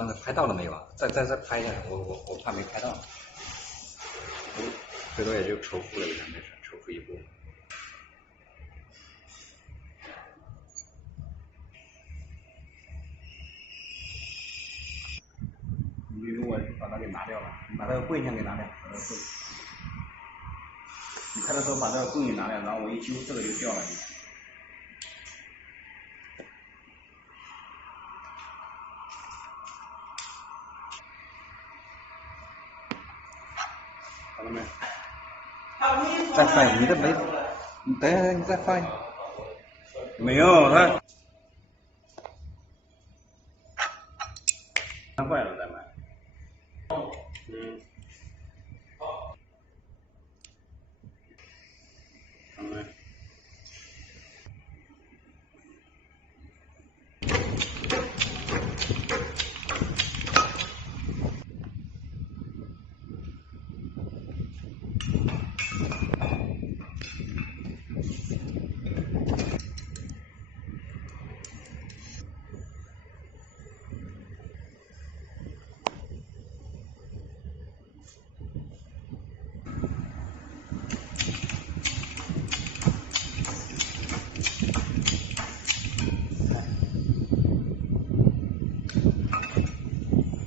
刚才拍到了没有啊？再拍一下，我怕没拍到，最多也就重复了一下，没事，重复一步。你如果把它给拿掉了，你把那个棍先给拿掉，把那个棍，你开的时候把这个棍给拿掉，然后我一揪，这个就掉了。好了没？再翻一，你这没，你等一下，你再翻一。没有，它坏了再买。嗯。好了没？